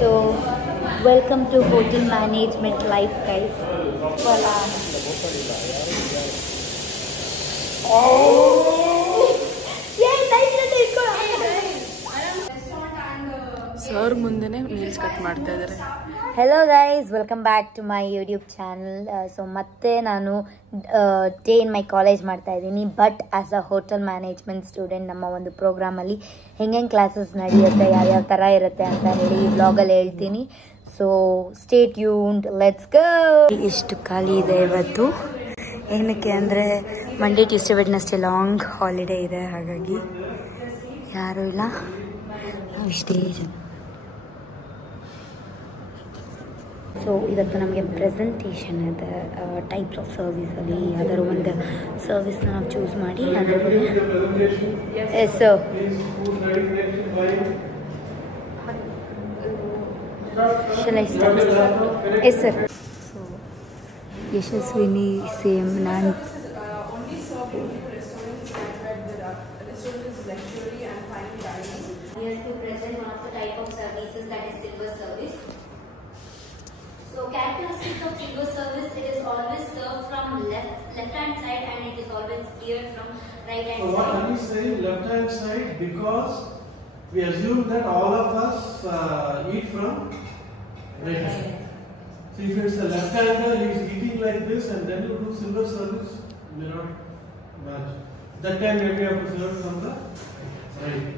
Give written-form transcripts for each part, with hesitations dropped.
So, welcome to Hotel Management Life, guys. Voila. Sir ಮುಂದೆನೇ nails cut ಮಾಡ್ತಾ ಇದ್ದಾರೆ. Hello guys, welcome back to my YouTube channel. So ಮತ್ತೆ ನಾನು day in my college ಮಾಡ್ತಾ ಇದ್ದೀನಿ, but as a hotel management student ನಮ್ಮ ಒಂದು ಪ್ರೋಗ್ರಾಮಲ್ಲಿ ಹೆಂಗೆ ಕ್ಲಾಸಸ್ ನಡೆಯುತ್ತೆ, ಯಾವ್ಯಾವ ಥರ ಇರುತ್ತೆ ಅಂತ ಹೇಳಿ ಈ ವ್ಲಾಗಲ್ಲಿ ಹೇಳ್ತೀನಿ. So stay tuned, let's go. ಎಷ್ಟು ಖಾಲಿ ಇದೆ ಇವತ್ತು, ಏನಕ್ಕೆ ಅಂದರೆ Monday Tuesday Wednesday long holiday ಇದೆ, ಹಾಗಾಗಿ ಯಾರೂ ಇಲ್ಲ, ಇಷ್ಟೇ ಜನ. ಸೊ ಇವತ್ತು ನಮಗೆ ಪ್ರೆಸೆಂಟೇಷನ್ ಇದೆ. ಟೈಪ್ಸ್ ಆಫ್ ಸರ್ವಿಸಲ್ಲಿ ಯಾವ್ದಾದ್ರು ಒಂದು ಸರ್ವಿಸ್ನ ನಾವು ಚೂಸ್ ಮಾಡಿ ಅದ್ರ ಬಗ್ಗೆ yes yes sir. So Yashaswini same ನಾನು So characteristics of silver service: it is always served from left hand side and it is always cleared from right hand side. So what are we saying left hand side? Because we assume that all of us eat from right hand. So if it's a left hander, he is eating like this and then you do silver service, may not match. That time maybe you have to serve from the right.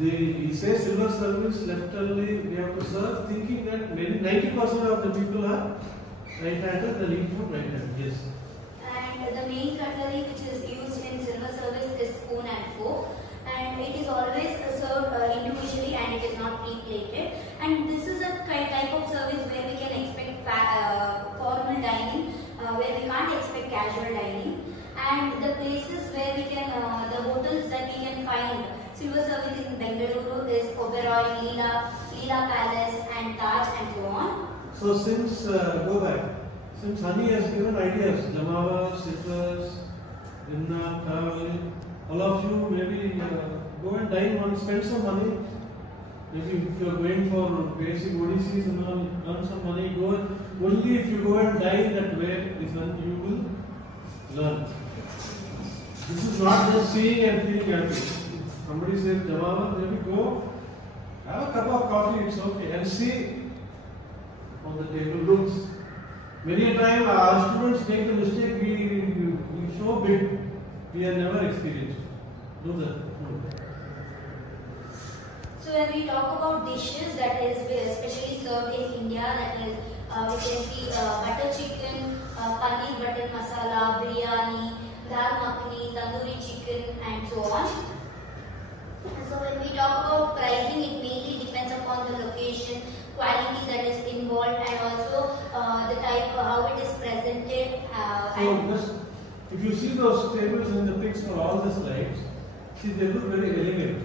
We say silver service, left only we have to serve, thinking that maybe 90% of the people are right-handed, they eat from right hand. Yes. And the main cutlery which is used in silver service is spoon and fork, and it is always served individually and it is not pre-plated. And this is a type of service where we can expect formal dining, where we can't expect casual dining. And the places where we can, the hotels that we can find silver service in Bengaluru is Oberoi, Leela Palace and Taj and so on. So since, go back, since Honey has given ideas, Jamava, Citrus, Vinna, Travel, all of you maybe go and dine one, spend some money. Maybe if you are going for basic ODCs and all, earn some money, go. Only if you go and dine that way, is when you will learn. This is not just seeing and feeling happy. Somebody says Jamava, maybe go, have a cup of coffee, it's okay, and see how the table looks. Many a time our students make the mistake, we show big, we have never experienced. Do that. So when we talk about dishes that is especially served in India, that is we can see butter chicken, paneer butter masala, biryani, dal makhani, tandoori chicken and so on. So when we talk about pricing, it mainly depends upon the location, quality that is involved, and also the type of how it is presented. So just, if you see those tables and the pics for all the slides, see they look very elegant.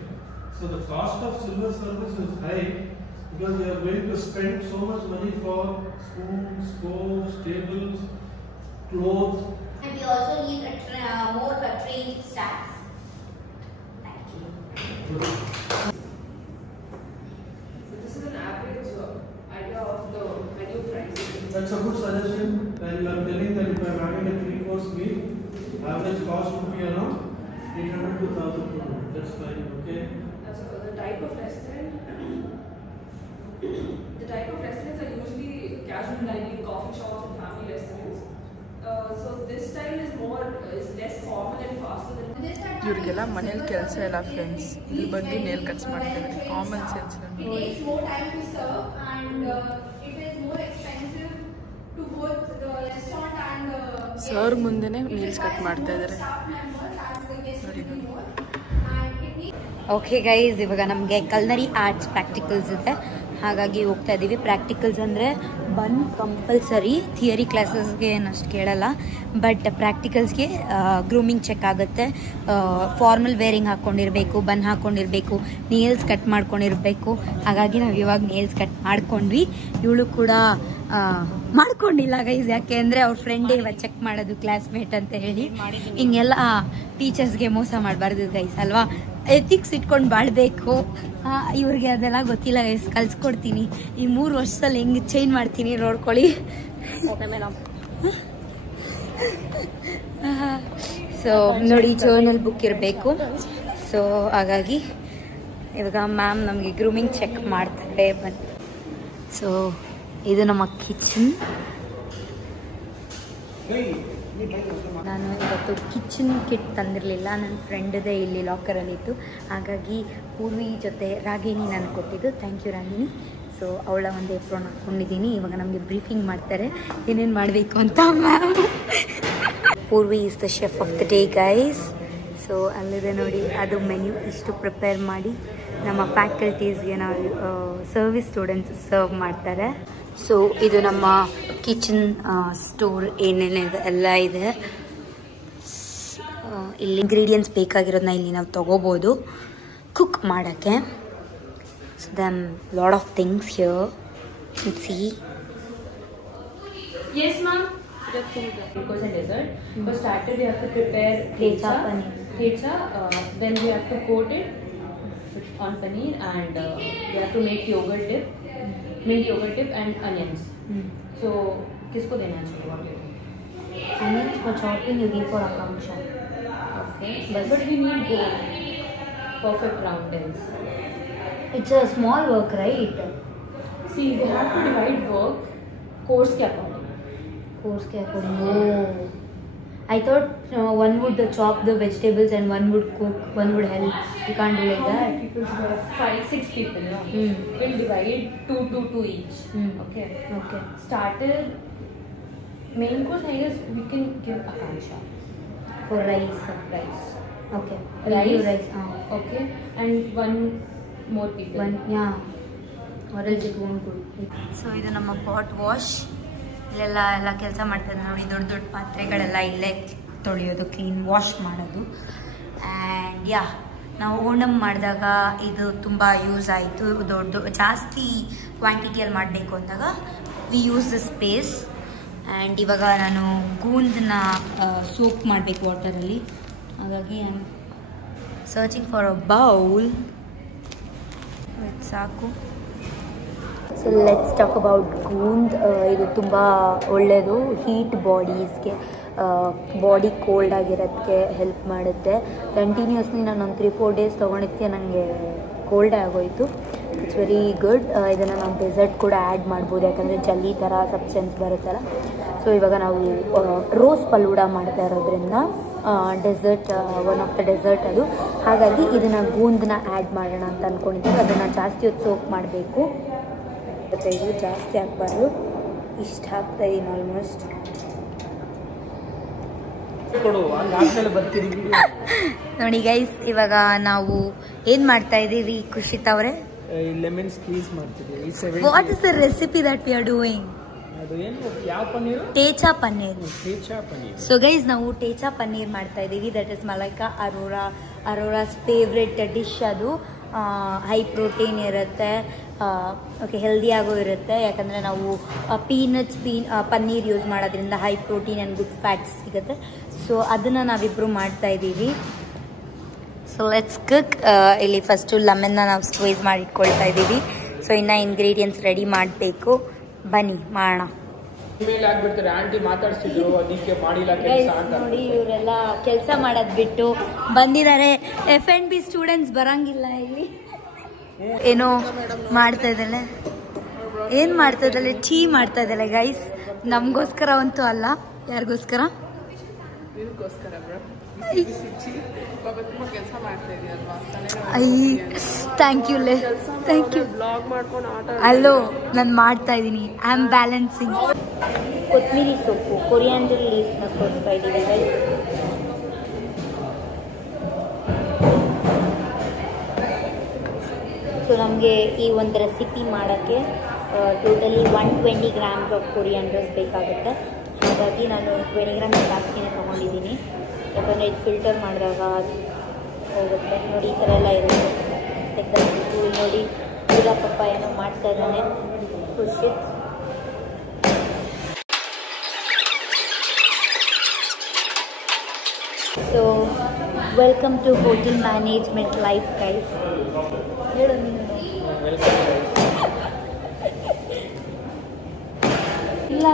So the cost of silver service is high because you are going to spend so much money for spoons, forks, tables, clothes. And we also need more trained staff. So this is an average idea of the menu pricing. That's a good suggestion. When you are telling that if I am having a 3-course meal, average cost would be around 800 to 1,000. That's fine. Okay. So the type of restaurants are usually casual dining, coffee shops, and family restaurants. So this style is less formal and faster than. ಇವರಿಗೆಲ್ಲ ಮನೇಲಿ ಕೆಲಸ ಇಲ್ಲ friends, ಇಲ್ಲಿ ಬಂದು nail cuts ಮಾಡ್ತಾರೆ. Common sense. It takes more time to serve and it is more expensive to both the restaurant and the sir ಮುಂದೆನೇ nails cut ಮಾಡ್ತಾ ಇದ್ದಾರೆ. ಓಕೆ ಗೈಸ್, ಇವಾಗ ನಮಗೆ ಕಲ್ನರಿ ಆರ್ಟ್ಸ್ ಪ್ರಾಕ್ಟಿಕಲ್ಸ್ ಇದೆ, ಹಾಗಾಗಿ ಹೋಗ್ತಾ ಇದ್ದೀವಿ. ಪ್ರಾಕ್ಟಿಕಲ್ಸ್ ಅಂದರೆ ಬನ್ ಕಂಪಲ್ಸರಿ, ಥಿಯರಿ ಕ್ಲಾಸಸ್ಗೆ ಏನಷ್ಟು ಕೇಳಲ್ಲ, ಬಟ್ ಪ್ರಾಕ್ಟಿಕಲ್ಸ್ಗೆ ಗ್ರೂಮಿಂಗ್ ಚೆಕ್ ಆಗುತ್ತೆ. ಫಾರ್ಮಲ್ ವೇರಿಂಗ್ ಹಾಕ್ಕೊಂಡಿರಬೇಕು, ಬನ್ ಹಾಕ್ಕೊಂಡಿರಬೇಕು, ನೇಲ್ಸ್ ಕಟ್ ಮಾಡ್ಕೊಂಡಿರಬೇಕು. ಹಾಗಾಗಿ ನಾವು ಇವಾಗ ನೇಲ್ಸ್ ಕಟ್ ಮಾಡ್ಕೊಂಡ್ವಿ. ಇವಳು ಕೂಡ ಮಾಡ್ಕೊಂಡಿಲ್ಲ ಗೈಸ್, ಯಾಕೆ ಅಂದರೆ ಅವ್ರ ಫ್ರೆಂಡೇ ಇವಾಗ ಚೆಕ್ ಮಾಡೋದು ಕ್ಲಾಸ್ಮೇಟ್ ಅಂತ ಹೇಳಿ. ಹಿಂಗೆಲ್ಲ ಟೀಚರ್ಸ್ಗೆ ಮೋಸ ಮಾಡಬಾರ್ದು ಗೈಸ್ ಅಲ್ವಾ. ಎಥಿಕ್ಸ್ ಇಟ್ಕೊಂಡು ಬಾಳಬೇಕು. ಇವ್ರಿಗೆ ಅದೆಲ್ಲ ಗೊತ್ತಿಲ್ಲ ಗೈಸ್, ಕಲ್ಸ್ಕೊಡ್ತೀನಿ. ಈ 3 ವರ್ಷದಲ್ಲಿ ಹೆಂಗೆ ಚೇಂಜ್ ಮಾಡ್ತೀನಿ ನೋಡ್ಕೊಳ್ಳಿ. ಸೊ ನೋಡಿ, ಜರ್ನಲ್ ಬುಕ್ ಇರಬೇಕು. ಸೊ ಹಾಗಾಗಿ ಇವಾಗ ಮ್ಯಾಮ್ ನಮಗೆ ಗ್ರೂಮಿಂಗ್ ಚೆಕ್ ಮಾಡ್ತಾರೆ. ಸೊ ಇದು ನಮ್ಮ ಕಿಚನ್. ನಾನು ಇವತ್ತು ಕಿಚನ್ ಕಿಟ್ ತಂದಿರಲಿಲ್ಲ, ನನ್ನ ಫ್ರೆಂಡದೇ ಇಲ್ಲಿ ಲಾಕರಲ್ಲಿತ್ತು. ಹಾಗಾಗಿ ಪೂರ್ವಿ ಜೊತೆ ರಾಗಿಣಿ ನಾನು ಕೊಟ್ಟಿದ್ದು. Thank you Ragini. ಸೊ ಅವಳ ಒಂದು ಎಪ್ರೋನ್ ಹಾಕ್ಕೊಂಡಿದ್ದೀನಿ. ಇವಾಗ ನಮಗೆ ಬ್ರೀಫಿಂಗ್ ಮಾಡ್ತಾರೆ ಏನೇನು ಮಾಡಬೇಕು ಅಂತ ma'am. Purvi is the chef of the day guys. So ಅಲ್ಲಿದೆ ನೋಡಿ, ಅದು ಮೆನ್ಯೂ. ಇಷ್ಟು ಪ್ರಿಪೇರ್ ಮಾಡಿ ನಮ್ಮ ಫ್ಯಾಕಲ್ಟೀಸ್ಗೆ ನಾವು ಸರ್ವಿಸ್ ಸ್ಟೂಡೆಂಟ್ಸ್ ಸರ್ವ್ ಮಾಡ್ತಾರೆ. ಸೊ ಇದು ನಮ್ಮ ಕಿಚನ್ ಸ್ಟೋರ್, ಏನೇನಿದೆ ಎಲ್ಲ ಇದೆ. ಇಲ್ಲಿ ಇಂಗ್ರೀಡಿಯೆಂಟ್ಸ್ ಬೇಕಾಗಿರೋದನ್ನ ಇಲ್ಲಿ ನಾವು ತೊಗೋಬೋದು ಕುಕ್ ಮಾಡೋಕ್ಕೆ. So then lot of things here. See Yes, ma'am. Because and dessert. For starter, we have to prepare Thecha paneer. Thecha. Then we have to coat it on paneer, and we have to make yogurt dip, mint yogurt dip, and onions. So, किसको देना चाहिए? What do you think? Onions for chopping you give for Akanksha. Okay. But we need gold. Perfect roundels. It's a small work, right? See, we have to divide work course के according. Course ke according. Oh, I thought one would chop the vegetables and one would cook, one would help. You can't do like How that. many people should have? 5-6 people, no? We'll divide 2 each. Okay. Okay. Starter, main course, I guess we can give Akanksha. For rice. Rice. Okay. Rice? Give rice. Okay. And 1 more people. One, yeah. Or else it won't go. So ಇದು ನಮ್ಮ pot wash. ಇಲ್ಲೆಲ್ಲ ಕೆಲಸ ಮಾಡ್ತಾರೆ ನೋಡಿ. ದೊಡ್ಡ ದೊಡ್ಡ ಪಾತ್ರೆಗಳೆಲ್ಲ ಇಲ್ಲೇ ತೊಳೆಯೋದು, ಕ್ಲೀನ್ ವಾಶ್ ಮಾಡೋದು. ಆ್ಯಂಡ್ ಯಾ, ನಾವು ಓಣಮ್ ಮಾಡಿದಾಗ ಇದು ತುಂಬ ಯೂಸ್ ಆಯಿತು. ಜಾಸ್ತಿ ಕ್ವಾಂಟಿಟಿಯಲ್ಲಿ ಮಾಡಬೇಕು ಅಂದಾಗ we use the space. And ಇವಾಗ ನಾನು ಗೂಂದನ್ನ ಸೋಪ್ ಮಾಡಬೇಕು ವಾಟರಲ್ಲಿ. ಹಾಗಾಗಿ I am searching for a bowl. ಸಾಕು. So let's talk about gond. ಇದು ತುಂಬ ಒಳ್ಳೆಯದು ಹೀಟ್ ಬಾಡೀಸ್ಗೆ, ಬಾಡಿ ಕೋಲ್ಡ್ ಆಗಿರೋದಕ್ಕೆ ಹೆಲ್ಪ್ ಮಾಡುತ್ತೆ. ಕಂಟಿನ್ಯೂಸ್ಲಿ ನಾನು ಒಂದು 3-4 ಡೇಸ್ ತೊಗೊಂಡಿದ್ದಕ್ಕೆ ನನಗೆ ಕೋಲ್ಡೇ ಆಗೋಯಿತು. It's very good. ಇದನ್ನು ನಾವು ಡೆಸರ್ಟ್ ಕೂಡ ಆ್ಯಡ್ ಮಾಡ್ಬೋದು, ಯಾಕಂದರೆ ಜಲ್ಲಿ ಥರ ಸಬ್ಸ್ಟೆನ್ಸ್ ಬರುತ್ತಲ್ಲ. ಸೊ ಇವಾಗ ನಾವು ರೋಸ್ ಫಲೂಡಾ ಮಾಡ್ತಾ ಇರೋದ್ರಿಂದ dessert, one of the dessert ಅದು. ಹಾಗಾಗಿ ಇದನ್ನು ಗೂಂದನ್ನ ಆ್ಯಡ್ ಮಾಡೋಣ ಅಂತ ಅಂದ್ಕೊಂಡಿದ್ದೀವಿ. ಅದನ್ನು ಜಾಸ್ತಿ ಹೊತ್ತು ಸೋಪ್ ಮಾಡಬೇಕು. ಇದು ಜಾಸ್ತಿ ಹಾಕ್ಬಾರ್ದು, ಇಷ್ಟು ಹಾಕ್ತಾಯಿದ್ದೀನಿ ಆಲ್ಮೋಸ್ಟ್. ನೋಡಿ ಗೈಸ್, ಇವಾಗ ನಾವು ಏನು ಮಾಡ್ತಾ ಇದ್ದೀವಿ ಖುಷಿತ್ ಅವರೇ? ಲೆಮನ್ ಸ್ಕ್ವೀಸ್ ಮಾಡ್ತಿದ್ದೀವಿ. What is the recipe that we are doing? ಅದು ಏನು, ಯಾವ ಪನ್ನೀರು? ಟೇಚಾ ಪನ್ನೀರ್. ಟೇಚಾ ಪನ್ನೀರ್. ಸೊ ಗೈಸ್, ನಾವು ಟೇಚಾ ಪನ್ನೀರ್ ಮಾಡ್ತಾ ಇದ್ದೀವಿ. That is Malaika Arora's favourite dish. ಅದು ಹೈ ಪ್ರೋಟೀನ್ ಇರುತ್ತೆ, ಓಕೆ, ಹೆಲ್ದಿಯಾಗೂ ಇರುತ್ತೆ. ಯಾಕಂದರೆ ನಾವು ಪನ್ನೀರ್ ಯೂಸ್ ಮಾಡೋದ್ರಿಂದ high protein and good fats ಸಿಗುತ್ತೆ. ಸೊ ಅದನ್ನು ನಾವಿಬ್ಬರು ಮಾಡ್ತಾ ಇದ್ದೀವಿ. So let's cook. ಇಲ್ಲಿ ಫಸ್ಟು ಲೆಮನ್ನ ನಾವು ಸ್ಕ್ವೀಸ್ ಮಾಡಿ ಇಟ್ಕೊಳ್ತಾ ಇದ್ದೀವಿ. ಸೊ ಇನ್ನು ಇಂಗ್ರೀಡಿಯೆಂಟ್ಸ್ ರೆಡಿ ಮಾಡಬೇಕು. ಬನ್ನಿ ಮಾಡೋಣ. ಮೇಲೆ ಆಗ್ಬಿಡ್ತಾರೆ, ಆಂಟಿ ಮಾತಾಡ್ಸಿದ್ರು, ಅದಕ್ಕೆ ಮಾಡಿಲ್ಲ ಗೈಸ್ ಕೆಲಸ ಅಂತ. ನೋಡಿ, ಇವರೆಲ್ಲ ಕೆಲಸ ಮಾಡೋದು ಬಿಟ್ಟು ಬಂದಿದ್ದಾರೆ. F&B ಸ್ಟೂಡೆಂಟ್ಸ್ ಬರಂಗಿಲ್ಲ ಇಲ್ಲಿ. ಏನೋ ಮಾಡ್ತಾ ಇದ್ದಾಳೆ. ಏನು ಮಾಡ್ತಾ ಇದ್ದಾಳೆ? ಟೀ ಮಾಡ್ತಾ ಇದ್ದಾಳೆ ಗೈಸ್. ನಮಗೋಸ್ಕರ ಅಂತೂ ಅಲ್ಲ, ಯಾರಿಗೋಸ್ಕರ? ಥ್ಯಾಂಕ್ ಯು ಲೇ, ಥ್ಯಾಂಕ್ ಯು. ಅಲ್ಲೋ, ನಾನು ಮಾಡ್ತಾ ಇದ್ದೀನಿ. I am balancing. ಕೊತ್ತಂಬರಿ ಸೊಪ್ಪು, ಕೊರಿಯಾಂಡರ್ ಲೀವ್ಸ್ನ ಕೊಡ್ತಾ ಇದ್ದೀವಿ ಗೈಸ್. ಸೊ ನಮಗೆ ಈ ಒಂದು ರೆಸಿಪಿ ಮಾಡೋಕ್ಕೆ ಟೋಟಲಿ 120 grams ಆಫ್ ಕೊರಿಯಾಂಡರ್ಸ್ ಬೇಕಾಗುತ್ತೆ. ಹಾಗಾಗಿ ನಾನು 20 grams ಜಾಸ್ತಿನೇ ತೊಗೊಂಡಿದ್ದೀನಿ, ಯಾಕಂದರೆ ಇದು ಫಿಲ್ಟರ್ ಮಾಡಿದಾಗ ಹೋಗುತ್ತೆ. ನೋಡಿ, ಈ ಥರ ಎಲ್ಲ ಇರುತ್ತೆ. ತೆಗೆದಾಕ್ಬಿಟ್ಟು ನೋಡಿ, ಈಗ ಪಪ್ಪ ಏನೋ ಮಾಡ್ತಾ ಇದ್ದಾನೆ Khushi. So welcome to hotel management life guys. ಹೇಳು ನೀನು. ಇಲ್ಲ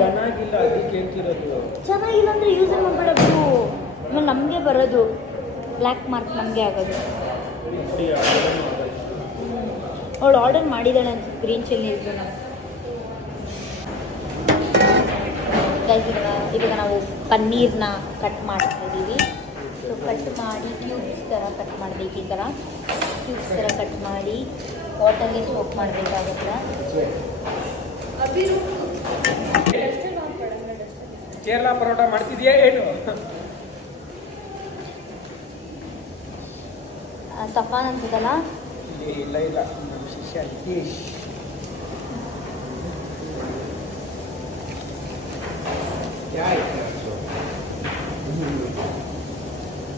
ಚೆನ್ನಾಗಿಲ್ಲ ಅದಕ್ಕೆ ಹೇಳ್ತಿರೋದು. ಚೆನ್ನಾಗಿಲ್ಲ ಅಂದರೆ ಯೂಸ್ ಮಾಡಬೇಡದು. ಆಮೇಲೆ ನಮಗೆ ಬರೋದು ಬ್ಲ್ಯಾಕ್ ಮಾರ್ಕ್ ನಮಗೆ ಆಗೋದು. ಅವಳು ಆರ್ಡರ್ ಮಾಡಿದ್ದಾಳೆ ಅಂತ ಗ್ರೀನ್ ಚಿಲ್ಲಿ ಇದನ್ನು. ಇವಾಗ ನಾವು ಪನ್ನೀರ್ನ ಕಟ್ ಮಾಡ್ತಾ ಇದ್ದೀವಿ. ಸೊ ಕಟ್ ಮಾಡಿ ಕ್ಯೂಬ್ಸ್ ಥರ ಕಟ್ ಮಾಡಬೇಕು. ಈ ಥರ ಕ್ಯೂಬ್ಸ್ ಥರ ಕಟ್ ಮಾಡಿ ವಾಟರ್ಗೆ ಸೋಪ್ ಮಾಡಬೇಕಾಗುತ್ತೆ. ಕೇರಳ ಪರೋಟ ಮಾಡ್ತಿದ್ಯಾ ಏನು? ಸಫಾನ್ ಅಂತಿದಲ್ಲ. ಇಲ್ಲ ಇಲ್ಲ ನಮ್ಮ ಶಿಷ್ಯ ನಿತೀಶ್.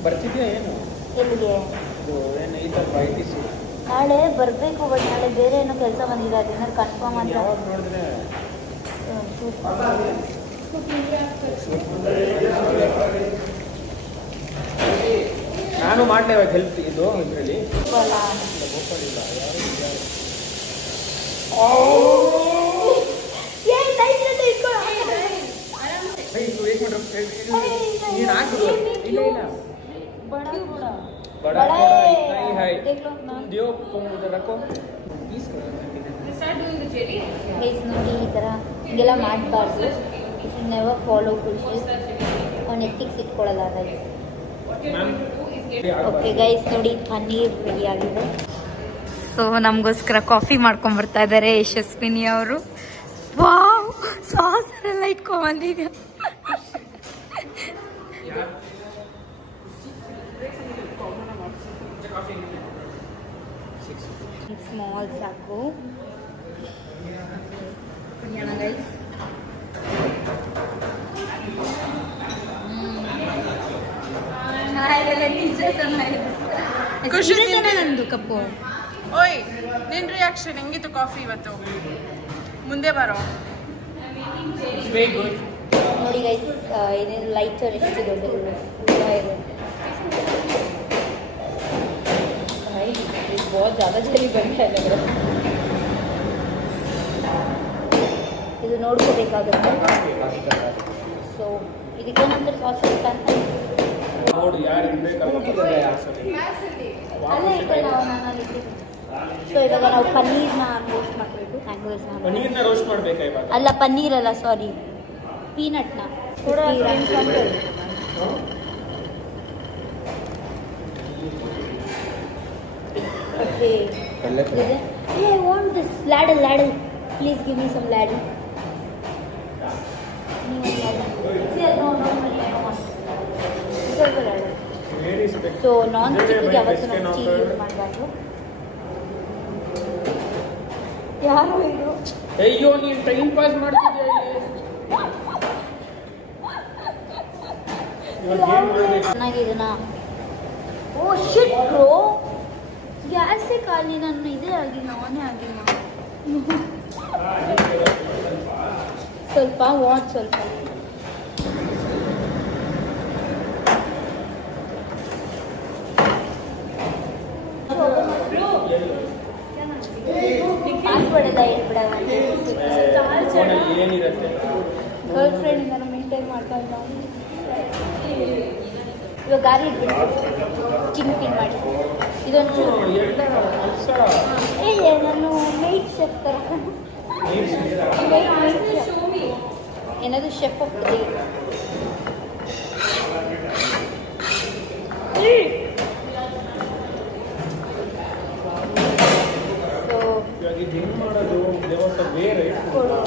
ಬರ್ತಿದ್ಯಾ ಏನು? ಎಲ್ಲಿಗೆ? ಏನು ಈ ಥರ ವೈಟಿಸಿ ನಾಳೆ ಬರಬೇಕು. ಬಟ್ ನಾಳೆ ಬೇರೆ ಏನೋ ಕೆಲಸ ಬಂದಿದೆ, ಅದನ್ನ ಕನ್ಫರ್ಮ್ ಅಂತ. ಯಾವಾಗ ನೋಡಿದ್ರೆ ನಾನು ಮಾಡಲೇ ಇವಾಗ ಹೆಲ್ಪ್ ಇದು ಇದರಲ್ಲಿ ನೀನು ಹಾಕಿದ್ರು ಇಲ್ಲ ಇಲ್ಲ बड़ा थोड़ा इतना ही है दियो तुम उधर रखो पीस ಗೈಸ್ ನೋಡಿ, ಈ ಥರ ಹಿಂಗೆಲ್ಲ ಮಾಡಬಾರ್ದು. Never follow pushes. ಅವ್ನು ಎತ್ತಿಕ್ಸ್ ಇಟ್ಕೊಳ್ಳಲ್ಲ ಗೈಸ್. ಓಕೆ ಗೈಸ್ ನೋಡಿ, ಪನ್ನೀರ್ ರೆಡಿ ಆಗಿದೆ. ಸೊ ನಮಗೋಸ್ಕರ ಕಾಫಿ ಮಾಡ್ಕೊಂಡ್ಬರ್ತಾ ಇದ್ದಾರೆ ಯಶಸ್ವಿನಿ ಅವರು. ವಾವ್, ಸಾಸ್ ಎಲ್ಲ ಇಟ್ಕೊಂಡ್ಬಂದಿದ್ದೆ. ಸ್ಮಾಲ್ ಸಾಕು ಗೈಸ್. ನಂದು ಕಪ್ಪು. ಓಯ್, ನಿನ್ನ ರಿಯಾಕ್ಷನ್ ಹೆಂಗಿತ್ತು ಕಾಫಿ ಇವತ್ತು? ಮುಂದೆ ಬರೋ ನೋಡಿ ಗೈಸ್, ಇದೇನು ಲೈಟರ್ ಎಷ್ಟು ದೊಡ್ಡದು. बहुत ज़्यादा जल्दी बन गया लग रहा है. ಇದು ನೋಡ್ಕೋಬೇಕಾಗುತ್ತೆ. ಸೊ ಇದಕ್ಕೇನಂದ್ರೆ ಸಾಸ್ ಅಂತ ನೋಡಿ ಯಾರು ಅಲ್ಲೇ ಇಟ್ಟಲ್ಲ ನಾನು. ಸೊ ಇವಾಗ ನಾವು ಪನ್ನೀರ್ನ ರೋಸ್ಟ್ ಮಾಡಬೇಕು. ಪನ್ನೀರ್ನ ರೋಸ್ಟ್ ಮಾಡಬೇಕಾ ಇವಾಗ? ಅಲ್ಲ, ಪನ್ನೀರ್ ಅಲ್ಲ, ಸಾರಿ, ಪೀನಟ್ನ. Okay. Hey, I want this ladle. Please give me some ladle. No, I don't want. This is the ladle. So non-stick ಯಾವತ್ತೂ ನಾವು ಸ್ಟೀಲ್ ಯೂಸ್ ಮಾಡಬಾರ್ದು. ಯಾರು ಇದು? ಅಯ್ಯೋ, ನೀನು ಟೈಮ್ ಪಾಸ್ ಮಾಡ್ತಿದ್ಯಾ ಇಲ್ಲಿ? ಚೆನ್ನಾಗಿ ಇದನ್ನ. ಓ ಶಿಟ್ ಬ್ರೋ, ಗ್ಯಾಸೇ ಖಾಲಿ. ನನ್ನ ಇದೇ ಆಗಿಲ್ಲ, ಆನೇ ಆಗಿಲ್ಲ. ಸ್ವಲ್ಪ ವಾಟ್ ಸ್ವಲ್ಪ ಪಾಸ್ವರ್ಡ್ ಎಲ್ಲ ಹೇಳ್ಬಿಡಲ್ಲ. ಏನಿರುತ್ತೆ ಗರ್ಲ್ ಫ್ರೆಂಡ್ ನಾನು ಮೇಂಟೈನ್ ಮಾಡ್ಕೊಂಡು ಇವಾಗ ಗಾರ್ಲಿಕ್ ಬಿಟ್ಟು ಚಿಕನ್ ಪಿನ್ ಮಾಡಿ ಇದೊಂದು ನಾನು ಮೇಡ್ ಶೆಫ್ ಥರ ಏನಾದರೂ chef of the day. So ಇದು ಹೆಂಗೆ ಮಾಡೋದು? ದೇವಸ್ಥಾನ ಬೇರೆ ಕೊಡು.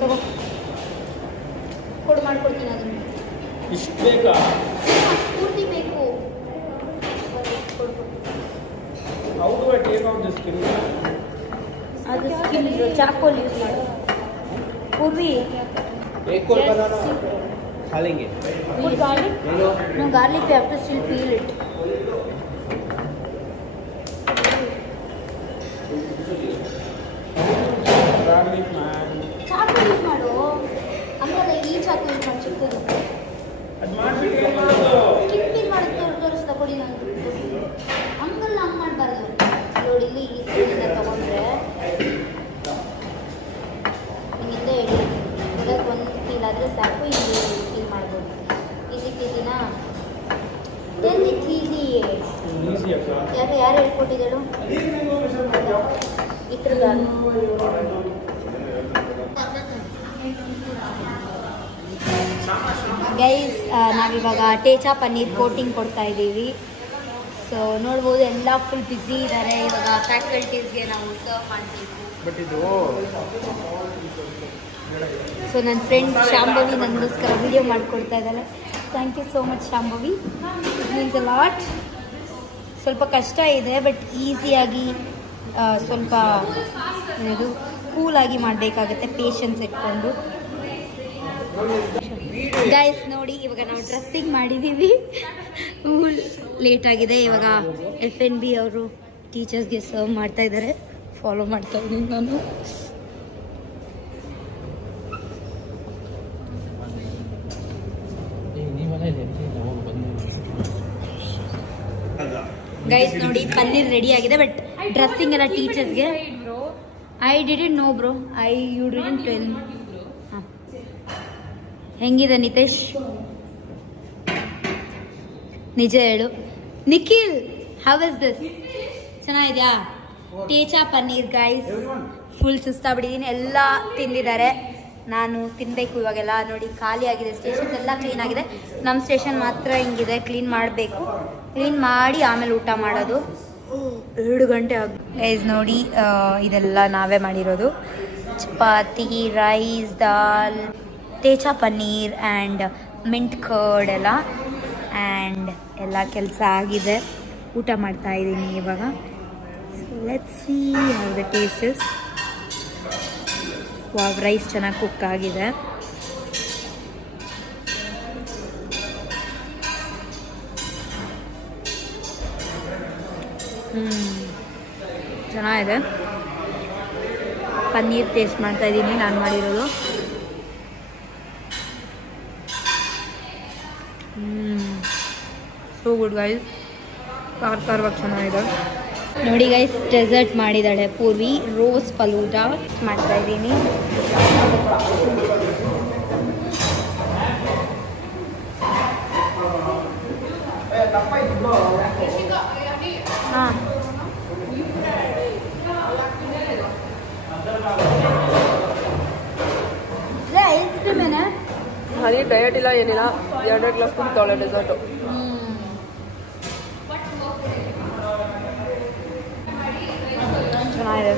ತಗೋ, ಕೊಡು, ಮಾಡ್ಕೊಡ್ತೀನಿ ಅದನ್ನು. ಇಷ್ಟು ಬೇಕಾ? ಪೂರ್ತಿ ಬೇಕು. How do I take out the skin? ಅದು ಸ್ಕಿನ್ ಚಾಕೋಲ್ ಯೂಸ್ ಮಾಡು. ಪೂರ್ವಿ एक और बनाना खा लेंगे. put garlic. No garlic, we have to still peel it. Garlic man. ಚಾಕೋಲ್ ಯೂಸ್ ಮಾಡು. ಈಸಿ ಅಕ್ಕ. ಯಾರು ಹೇಳ್ಕೊಟ್ಟಿದ್ದಳು ಇದ್ರದ ಗೈಸ್ ನಾವಿವಾಗ ಟೇಚಾ ಪನ್ನೀರ್ ಕೋಟಿಂಗ್ ಕೊಡ್ತಾ ಇದ್ದೀವಿ. ಸೊ ನೋಡ್ಬೋದು ಎಲ್ಲ ಫುಲ್ ಬ್ಯುಸಿ ಇದ್ದಾರೆ. ಇವಾಗ ಫ್ಯಾಕಲ್ಟೀಸ್ಗೆ ನಾವು ಸರ್ವ್ ಮಾಡ್ತೀವಿ. ಬಟ್ ಇದು ಸೊ ನನ್ನ ಫ್ರೆಂಡ್ ಶಾಂಭವಿ ನನಗೋಸ್ಕರ ವಿಡಿಯೋ ಮಾಡಿಕೊಡ್ತಾ ಇದ್ದಾಳೆ. Thank you so much Shambhavi. It means a lot. ಸ್ವಲ್ಪ ಕಷ್ಟ ಇದೆ ಬಟ್ ಈಸಿಯಾಗಿ ಸ್ವಲ್ಪ ಏನದು ಕೂಲಾಗಿ ಮಾಡಬೇಕಾಗುತ್ತೆ, ಪೇಷನ್ಸ್ ಇಟ್ಕೊಂಡು. ಗೈಸ್ ನೋಡಿ ಇವಾಗ ನಾವು ಡ್ರೆಸ್ಸಿಂಗ್ ಮಾಡಿದ್ದೀವಿ. ಲೇಟ್ ಆಗಿದೆ. ಇವಾಗ FNB ಅವರು ಟೀಚರ್ಸ್ಗೆ ಸರ್ವ್ ಮಾಡ್ತಾ ಇದ್ದಾರೆ. ಫಾಲೋ ಮಾಡ್ತಾ ಇದ್ದೀನಿ ನಾನು. ಗೈಸ್ ನೋಡಿ ಪನ್ನೀರ್ ರೆಡಿ ಆಗಿದೆ ಬಟ್ ಡ್ರೆಸ್ಸಿಂಗ್ ಎಲ್ಲ ಟೀಚರ್ಸ್ಗೆ. I didn't know bro. You didn't tell. ಹೆಂಗಿದೆ ನಿತೇಶ್? ನಿಜ ಹೇಳು. Nikhil how is this? ಚೆನ್ನಾಗಿದ್ಯಾ? ಟೇಚಾ ಪನ್ನೀರ್ ಗೈಸ್ ಫುಲ್ ಸುಸ್ತಾಗ್ಬಿಟ್ಟಿದ್ದೀನಿ. ಎಲ್ಲ ತಿಂದಿದ್ದಾರೆ, ನಾನು ತಿನ್ನಬೇಕು ಇವಾಗೆಲ್ಲ. ನೋಡಿ ಖಾಲಿ ಆಗಿದೆ, ಸ್ಟೇಷನ್ಸ್ ಎಲ್ಲ ಕ್ಲೀನ್ ಆಗಿದೆ. ನಮ್ಮ ಸ್ಟೇಷನ್ ಮಾತ್ರ ಹಿಂಗಿದೆ. ಕ್ಲೀನ್ ಮಾಡಬೇಕು. ಕ್ಲೀನ್ ಮಾಡಿ ಆಮೇಲೆ ಊಟ ಮಾಡೋದು. 2 ಗಂಟೆ ಗೈಸ್ ನೋಡಿ ಇದೆಲ್ಲ ನಾವೇ ಮಾಡಿರೋದು. ಚಪಾತಿ, ರೈಸ್, ದಾಲ್, ಟೇಚಾ ಪನ್ನೀರ್ ಆ್ಯಂಡ್ ಮಿಂಟ್ ಕರ್ಡ್ ಎಲ್ಲ. ಆ್ಯಂಡ್ ಎಲ್ಲ ಕೆಲಸ ಆಗಿದೆ. ಊಟ ಮಾಡ್ತಾ ಇದ್ದೀನಿ ಇವಾಗ. So let's see how the taste is. Wow, rice ಚೆನ್ನಾಗಿ ಕುಕ್ ಆಗಿದೆ. ಚೆನ್ನಾಗಿದೆ. ಪನ್ನೀರ್ ಟೇಸ್ಟ್ ಮಾಡ್ತಾ ಇದ್ದೀನಿ ನಾನು ಮಾಡಿರೋದು. So good guys. ಖಾರವಾಗಿ ಚೆನ್ನಾಗಿದೆ. ನೋಡಿ ಗೈಸ್ ಡೆಸರ್ಟ್ ಮಾಡಿದ್ದಾಳೆ ಪೂರ್ವಿ. ರೋಸ್ ಫಲೂಡಾ ಮಾಡ್ತಾ ಇದ್ದೀನಿ. ಹಾಂ ಐಸ್ ಕ್ರೀಮ್ ಏನ? ಹಾಗೆ ಡಯಟ್ ಇಲ್ಲ ಏನಿಲ್ಲ. 2 ಗ್ಲಾಸ್ ಕುಡಿತಾಳೆ ಡೆಸರ್ಟು. ಚೆನ್ನಾಗಿದೆ.